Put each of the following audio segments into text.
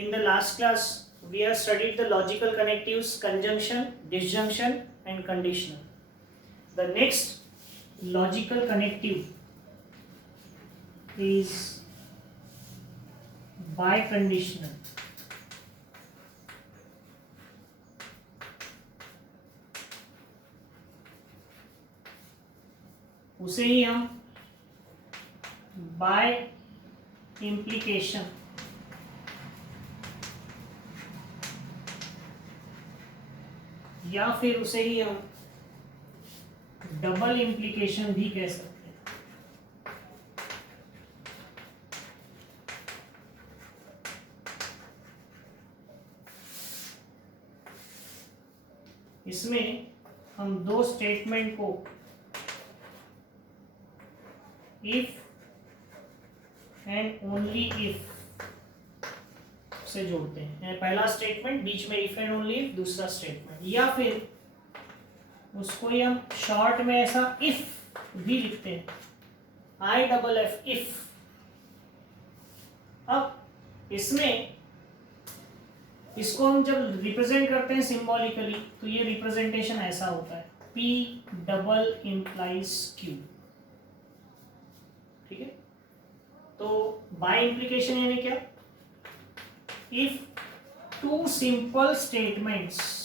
In the last class we have studied the logical connectives, conjunction, disjunction and conditional. The next logical connective is biconditional. उसे ही हम bye implication या फिर उसे ही हम double implication भी कह सकते हैं। इसमें हम दो स्टेटमेंट को इफ एंड ओनली इफ से जोड़ते हैं। पहला स्टेटमेंट बीच में इफ एंड ओनली इफ, दूसरा स्टेटमेंट, या फिर उसको ही हम शॉर्ट में ऐसा इफ भी लिखते हैं, आई डबल एफ इफ। अब इसमें इसको हम जब रिप्रेजेंट करते हैं सिंबॉलिकली तो ये रिप्रेजेंटेशन ऐसा होता है, P डबल इम्प्लाइज Q। ठीक है, तो बाय इम्प्लीकेशन यानी क्या, if two simple statements,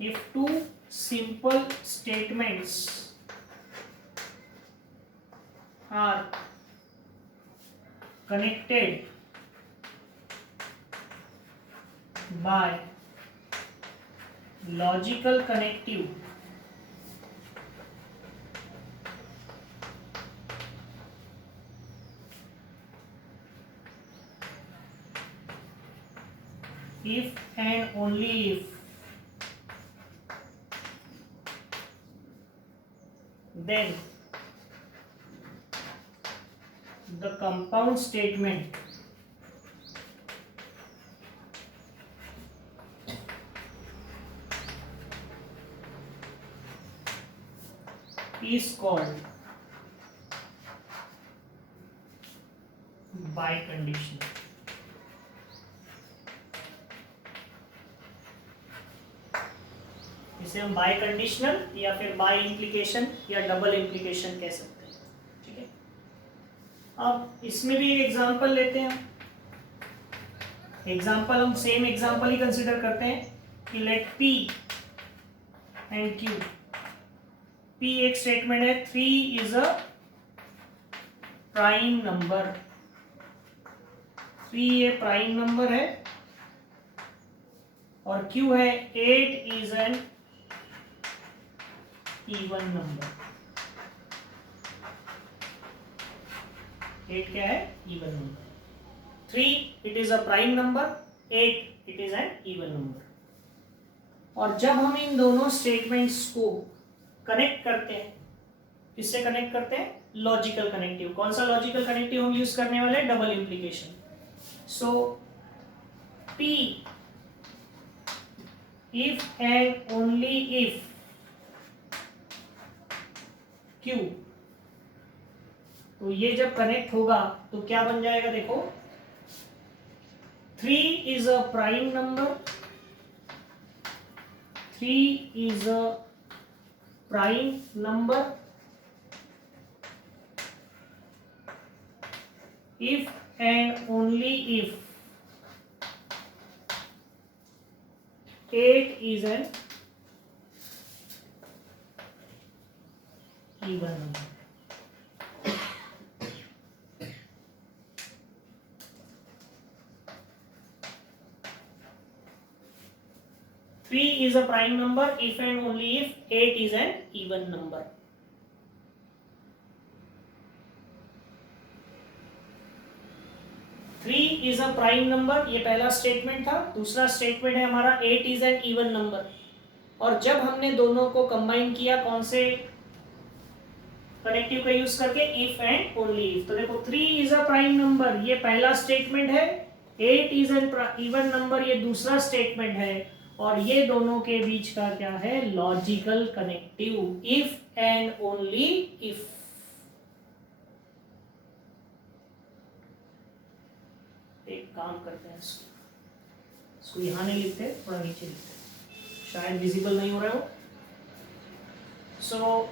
if two simple statements are connected by logical connective if and only if, then the compound statement is called biconditional. इसे हम बाय कंडीशनल या फिर bye implication या डबल इम्प्लीकेशन कह सकते हैं। ठीक है, अब इसमें भी एक एग्जांपल लेते हैं। एग्जांपल हम सेम एग्जांपल ही कंसीडर करते हैं कि let P and Q, P एक स्टेटमेंट है, 3 इज अ प्राइम नंबर, 3 ये प्राइम नंबर है, और Q है 8 इज एन इवन नंबर। 8 क्या है, even number. 3 it is a prime number, 8 it is an even number. और जब हम इन दोनों स्टेटमेंट्स को कनेक्ट करते हैं, किससे कनेक्ट करते हैं, लॉजिकल कनेक्टिव। कौन सा लॉजिकल कनेक्टिव हम यूज करने वाले हैं, double implication. So P if and only if Q, तो ये जब कनेक्ट होगा तो क्या बन जाएगा, देखो 3 is a prime number, 3 is a prime number if and only if 8 is an even number. Three is a prime number if and only if 8 is an even number. Three is a prime number, ये पहला statement था। दूसरा statement है हमारा 8 is an even number. और जब हमने दोनों को कंबाइन किया, कौन से कनेक्टिव का यूज करके, इफ एंड ओनली इफ। तो देखो 3 इज अ प्राइम नंबर, ये पहला स्टेटमेंट है, 8 इज एन इवन नंबर, ये दूसरा स्टेटमेंट है, और ये दोनों के बीच का क्या है, logical connective, if and only if. एक काम करते हैं, इसको यहाँ नहीं लिखते, थोड़ा नीचे लिखते हैं, शायद विजिबल नहीं हो रहा हो। सो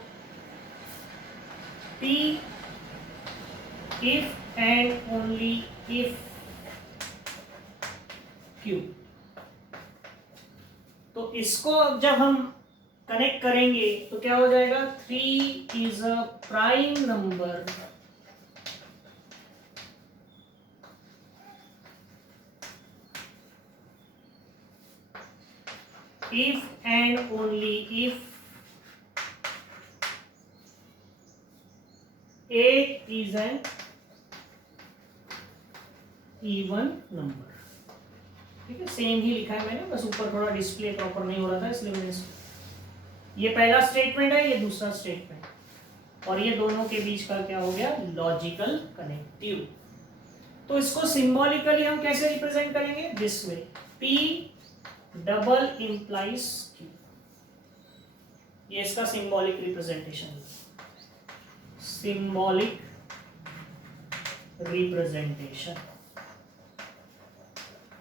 P if and only if Q, तो इसको अब जब हम कनेक्ट करेंगे तो क्या हो जाएगा, 3 is a prime number if and only if 8 is an even number। ठीक है, सेम ही लिखा है मैंने, बस ऊपर थोड़ा डिस्प्ले प्रॉपर नहीं हो रहा था इसलिए मैंने, ये पहला स्टेटमेंट है, ये दूसरा स्टेटमेंट, और ये दोनों के बीच का क्या हो गया, लॉजिकल कनेक्टिव। तो इसको सिंबॉलिकली हम कैसे रिप्रेजेंट करेंगे, this way, P double implies Q, ये इसका सिंबॉलिक रिप्रेजेंटेशन, सिंबॉलिक रिप्रेजेंटेशन।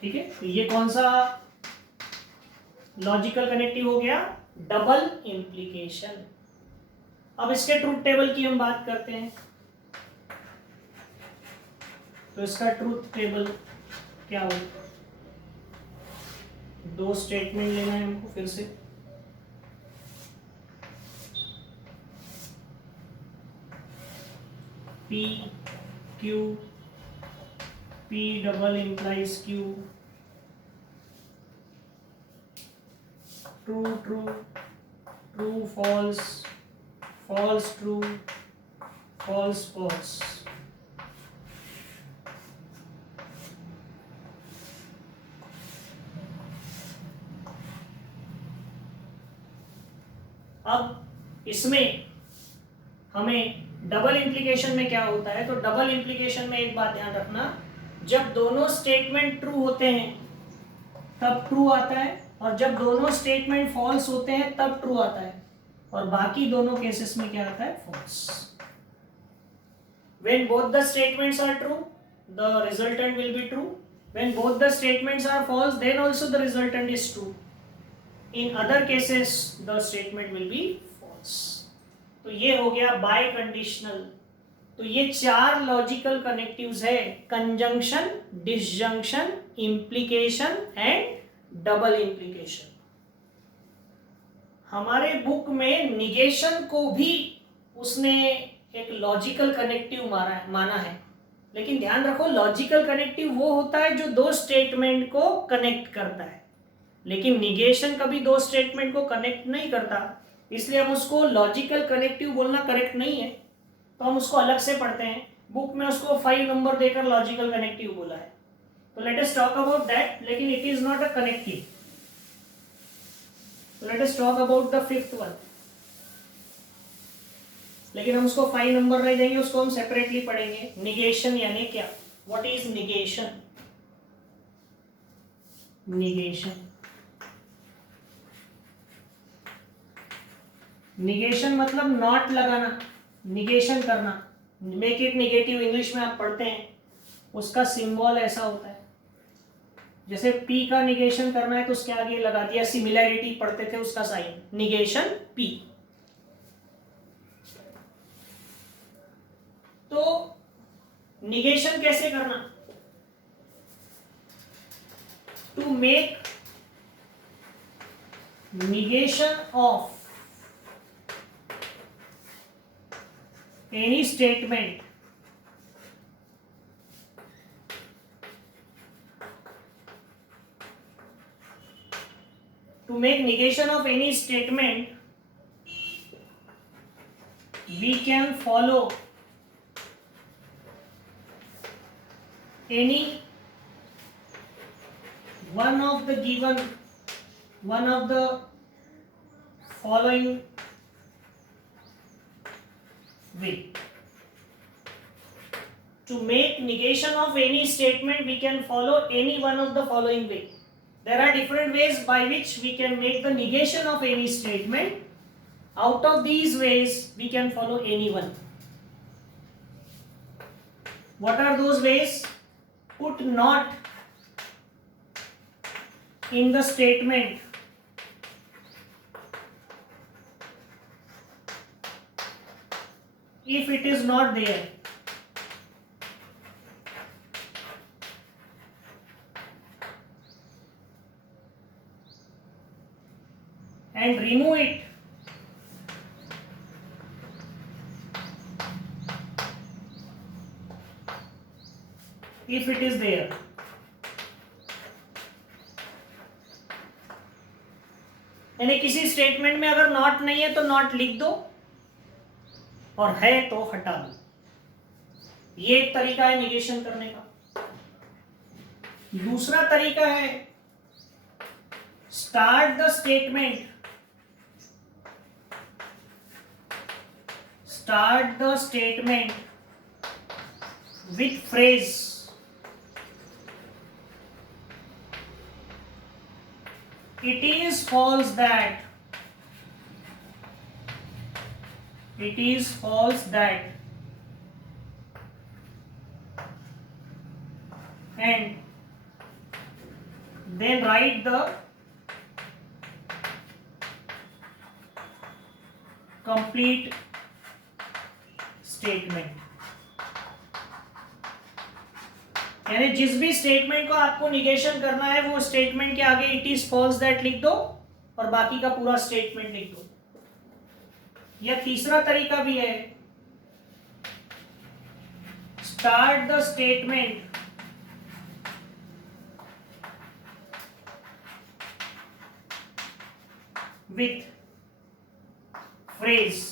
ठीक है, तो ये कौन सा लॉजिकल कनेक्टिव हो गया, डबल इंप्लीकेशन। अब इसके ट्रूथ टेबल की हम बात करते हैं, तो इसका ट्रूथ टेबल क्या हो, दो स्टेटमेंट लेना है हमको फिर से, P Q, P double implies Q, true true, true false, false true, false false. अब इसमें हमें डबल इंप्लीकेशन में क्या होता है, तो डबल इंप्लीकेशन में एक बात ध्यान रखना, जब दोनों स्टेटमेंट ट्रू होते हैं तब ट्रू आता है, और जब दोनों स्टेटमेंट फॉल्स होते हैं तब ट्रू आता है, और बाकी दोनों केसेस में क्या आता है, false. When both the statements are true, the resultant will be true. When both the statements are false, then also the resultant is true. In other cases, the statement will be false. तो ये हो गया bye conditional. तो ये चार logical connectives है, conjunction, disjunction, implication and double implication. हमारे book में निगेशन को भी उसने एक लॉजिकल कनेक्टिव माना है, लेकिन ध्यान रखो लॉजिकल कनेक्टिव वो होता है जो दो स्टेटमेंट को कनेक्ट करता है, लेकिन निगेशन कभी दो स्टेटमेंट को कनेक्ट नहीं करता, इसलिए हम उसको लॉजिकल कनेक्टिव बोलना करेक्ट नहीं है, तो हम उसको अलग से पढ़ते हैं। बुक में उसको 5 नंबर देकर लॉजिकल कनेक्टिव बोला है, तो let us talk about that, लेकिन it is not a connective. Let us talk about the 5th one, लेकिन हम उसको 5 नंबर नहीं देंगे, उसको हम सेपरेटली पढ़ेंगे। निगेशन यानी क्या, what is negation? Negation, negation मतलब नॉट लगाना, निगेशन करना, मेक इट निगेटिव इंग्लिश में आप पढ़ते हैं, उसका सिंबल ऐसा होता है। जैसे P का निगेशन करना है तो उसके आगे लगा दिया सिमिलैरिटी, पढ़ते थे उसका साइन, निगेशन P। तो निगेशन कैसे करना, to make negation of any statement to make negation of any statement we can follow any one of the following way. To make negation of any statement we can follow any one of the following way. There are different ways by which we can make the negation of any statement. Out of these ways we can follow any one. What are those ways? put not in the statement if it is not there. And remove it if it is there. यानी किसी statement में अगर not नहीं है तो not लिख दो, और है तो हटा दो. ये एक तरीका है निगेशन करने का. दूसरा तरीका है start the statement with phrase it is false that and then write the complete statement. यानी जिस भी स्टेटमेंट को आपको निगेशन करना है वो स्टेटमेंट के आगे इट इज फॉल्स दैट लिख दो और बाकी का पूरा स्टेटमेंट लिख दो. या तीसरा तरीका भी है start the statement with phrase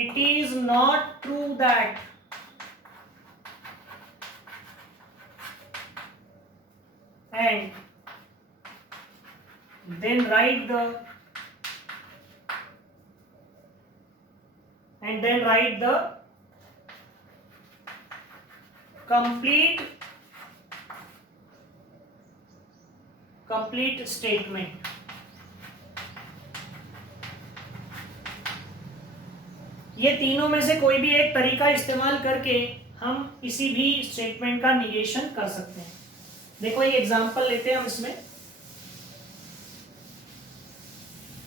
it is not true that and then write the complete statement. ये तीनों में से कोई भी एक तरीका इस्तेमाल करके हम किसी भी स्टेटमेंट का निगेशन कर सकते हैं. देखो ये एग्जांपल लेते हैं हम. इसमें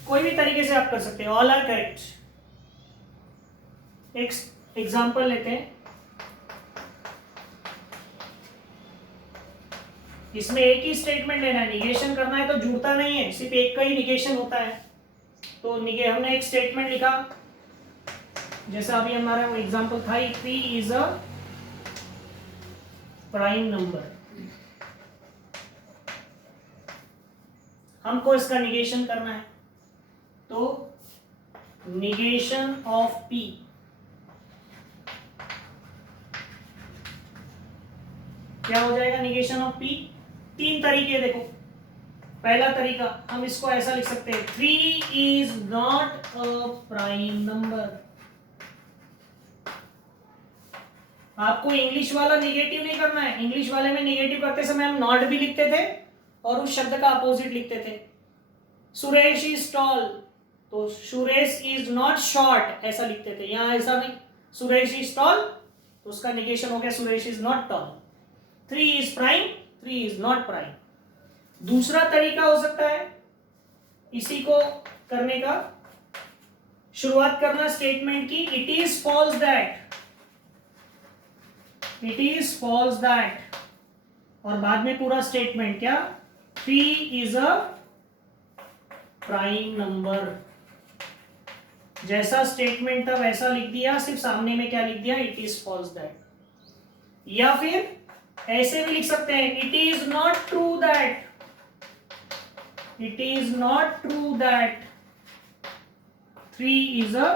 कोई भी तरीके से आप कर सकते हैं. All are correct. एक एग्जांपल लेते हैं. इसमें एक ही स्टेटमेंट लेना है, निगेशन करना है तो जुड़ता नहीं है, सिर्फ एक का ही निगेशन होता है. तो हमने एक स्टेटमेंट लिखा जैसा अभी हमारा एग्जांपल था, 3 इज अ प्राइम नंबर. हमको इसका निगेशन करना है तो निगेशन ऑफ P क्या हो जाएगा? निगेशन ऑफ P तीन तरीके. देखो पहला तरीका हम इसको ऐसा लिख सकते हैं, 3 is not a prime number. आपको इंग्लिश वाला निगेटिव नहीं करना है. इंग्लिश वाले में निगेटिव करते समय हम नॉट भी लिखते थे और उस शब्द का अपोजिट लिखते थे. सुरेश इज टॉल तो सुरेश इज नॉट शॉर्ट ऐसा लिखते थे. यहां ऐसा नहीं, सुरेश इज टॉल तो उसका निगेशन हो गया Suresh is not toll. 3 is prime, 3 is not prime. दूसरा तरीका हो सकता है इसी को करने का, शुरुआत करना स्टेटमेंट की, इट इज फॉल्स दैट और बाद में पूरा स्टेटमेंट क्या, 3 इज अ प्राइम नंबर. जैसा स्टेटमेंट था वैसा लिख दिया, सिर्फ सामने में क्या लिख दिया, इट इज फॉल्स दैट. या फिर ऐसे भी लिख सकते हैं, it is not true that 3 is a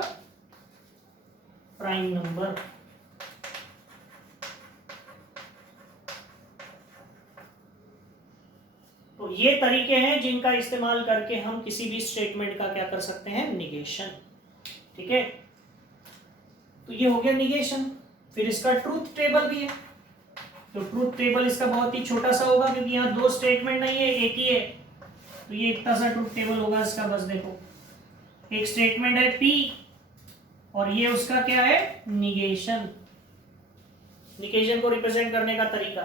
prime number. तो ये तरीके हैं जिनका इस्तेमाल करके हम किसी भी स्टेटमेंट का क्या कर सकते हैं, निगेशन. ठीक है, तो ये हो गया निगेशन. फिर इसका ट्रूथ टेबल भी है. तो ट्रूथ टेबल इसका बहुत ही छोटा सा होगा क्योंकि यहाँ दो स्टेटमेंट नहीं है, एक ही है. तो ये इतना सा ट्रूथ टेबल होगा इसका. बस देखो एक स्टेटमेंट है P और ये उसका क्या है, निगेशन, निगेशन को रिप्रेजेंट करने का तरीका।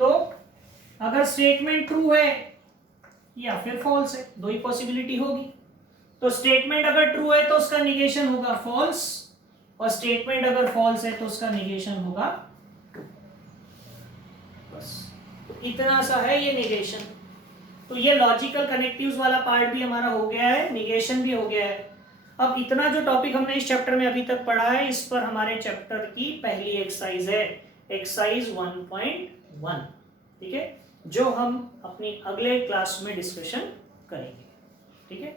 तो अगर स्टेटमेंट ट्रू है या फिर फॉल्स है, दो ही पॉसिबिलिटी होगी। तो स्टेटमेंट अगर ट्रू है तो उसका निगेशन होगा फॉल्स, और स्टेटमेंट अगर फॉल्स है तो उसका निगेशन होगा ट्रू। बस इतना सा है ये निगेशन। तो ये लॉजिकल कनेक्टिव्स वाला पार्ट भी हमारा हो गया है, निगेशन भी हो गया है। अब इतना जो टॉपिक हमने इस चैप्टर में अभी तक पढ़ा है, इस पर हमारे चैप्टर की पहली एक्सरसाइज है, एक्सरसाइज 1.1, ठीक है, जो हम अपनी अगले क्लास में डिस्कशन करेंगे, ठीक है।